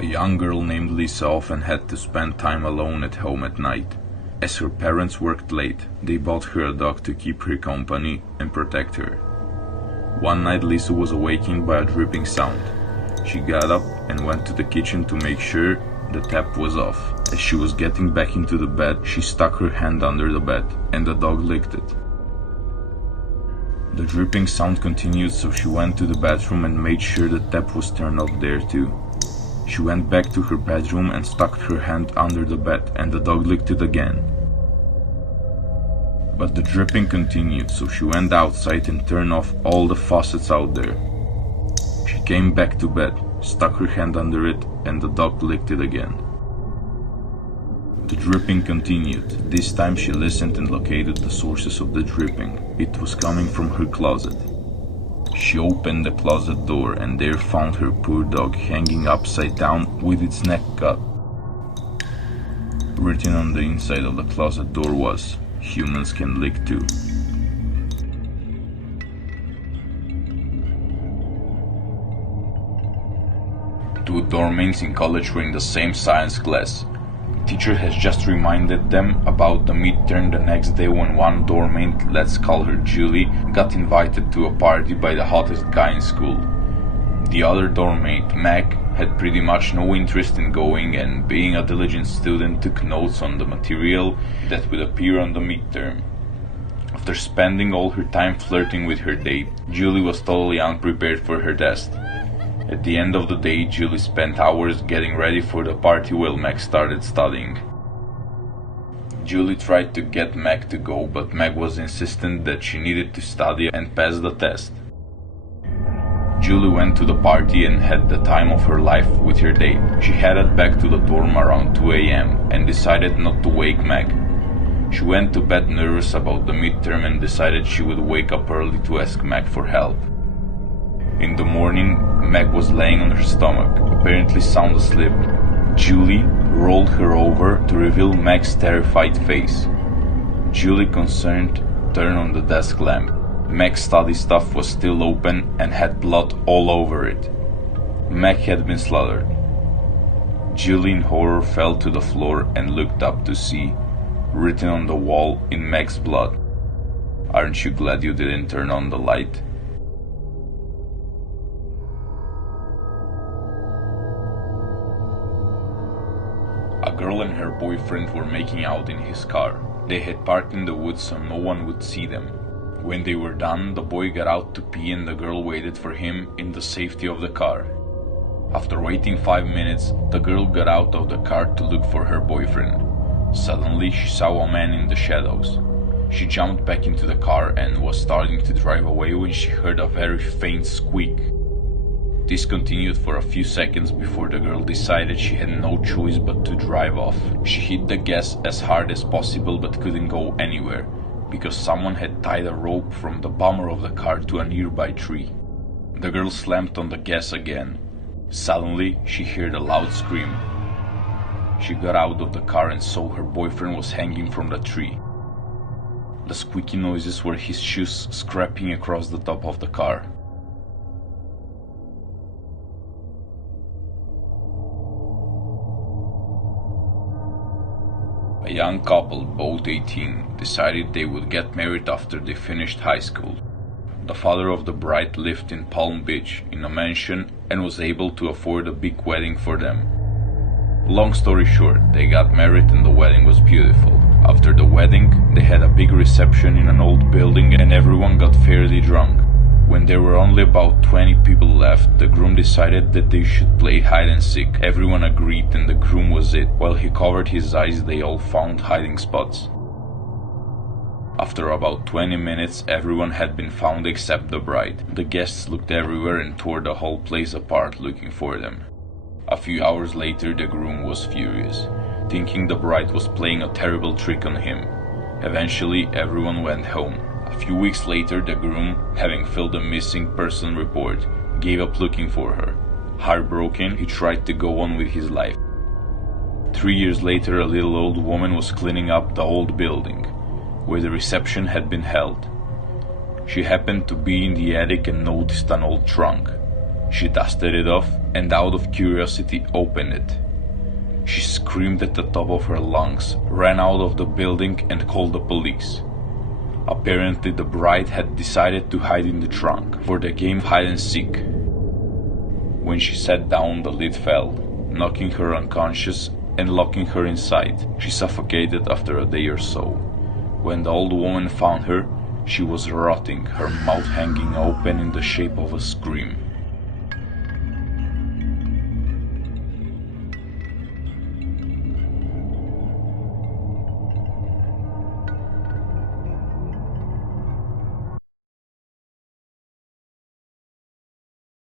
A young girl named Lisa often had to spend time alone at home at night. As her parents worked late, they bought her a dog to keep her company and protect her. One night Lisa was awakened by a dripping sound. She got up and went to the kitchen to make sure the tap was off. As she was getting back into the bed, she stuck her hand under the bed, and the dog licked it. The dripping sound continued, so she went to the bathroom and made sure the tap was turned off there too. She went back to her bedroom and stuck her hand under the bed, and the dog licked it again. But the dripping continued, so she went outside and turned off all the faucets out there. She came back to bed, stuck her hand under it, and the dog licked it again. The dripping continued. This time she listened and located the sources of the dripping. It was coming from her closet. She opened the closet door and there found her poor dog hanging upside down with its neck cut. Written on the inside of the closet door was, "Humans can lick too." Two dormmates in college were in the same science class. The teacher has just reminded them about the midterm the next day when one dormmate, let's call her Julie, got invited to a party by the hottest guy in school. The other dormmate, Meg, had pretty much no interest in going and, being a diligent student, took notes on the material that would appear on the midterm. After spending all her time flirting with her date, Julie was totally unprepared for her test. At the end of the day, Julie spent hours getting ready for the party while Meg started studying. Julie tried to get Meg to go, but Meg was insistent that she needed to study and pass the test. Julie went to the party and had the time of her life with her date. She headed back to the dorm around 2 a.m. and decided not to wake Meg. She went to bed nervous about the midterm and decided she would wake up early to ask Meg for help. In the morning, Meg was laying on her stomach, apparently sound asleep. Julie rolled her over to reveal Meg's terrified face. Julie, concerned, turned on the desk lamp. Meg's study stuff was still open and had blood all over it. Meg had been slaughtered. Julie in horror fell to the floor and looked up to see, written on the wall in Meg's blood, "Aren't you glad you didn't turn on the light?" A girl and her boyfriend were making out in his car. They had parked in the woods so no one would see them. When they were done, the boy got out to pee and the girl waited for him in the safety of the car. After waiting 5 minutes, the girl got out of the car to look for her boyfriend. Suddenly, she saw a man in the shadows. She jumped back into the car and was starting to drive away when she heard a very faint squeak. This continued for a few seconds before the girl decided she had no choice but to drive off. She hit the gas as hard as possible but couldn't go anywhere, because someone had tied a rope from the bumper of the car to a nearby tree. The girl slammed on the gas again. Suddenly, she heard a loud scream. She got out of the car and saw her boyfriend was hanging from the tree. The squeaky noises were his shoes scraping across the top of the car. A young couple, both 18, decided they would get married after they finished high school. The father of the bride lived in Palm Beach in a mansion and was able to afford a big wedding for them. Long story short, they got married and the wedding was beautiful. After the wedding, they had a big reception in an old building and everyone got fairly drunk. When there were only about 20 people left, the groom decided that they should play hide and seek. Everyone agreed and the groom was it. While he covered his eyes, they all found hiding spots. After about 20 minutes, everyone had been found except the bride. The guests looked everywhere and tore the whole place apart looking for them. A few hours later, the groom was furious, thinking the bride was playing a terrible trick on him. Eventually, everyone went home. A few weeks later, the groom, having filled a missing person report, gave up looking for her. Heartbroken, he tried to go on with his life. 3 years later, a little old woman was cleaning up the old building, where the reception had been held. She happened to be in the attic and noticed an old trunk. She dusted it off and out of curiosity opened it. She screamed at the top of her lungs, ran out of the building and called the police. Apparently the bride had decided to hide in the trunk for the game of hide and seek. When she sat down, the lid fell, knocking her unconscious and locking her inside. She suffocated after a day or so. When the old woman found her, she was rotting, her mouth hanging open in the shape of a scream.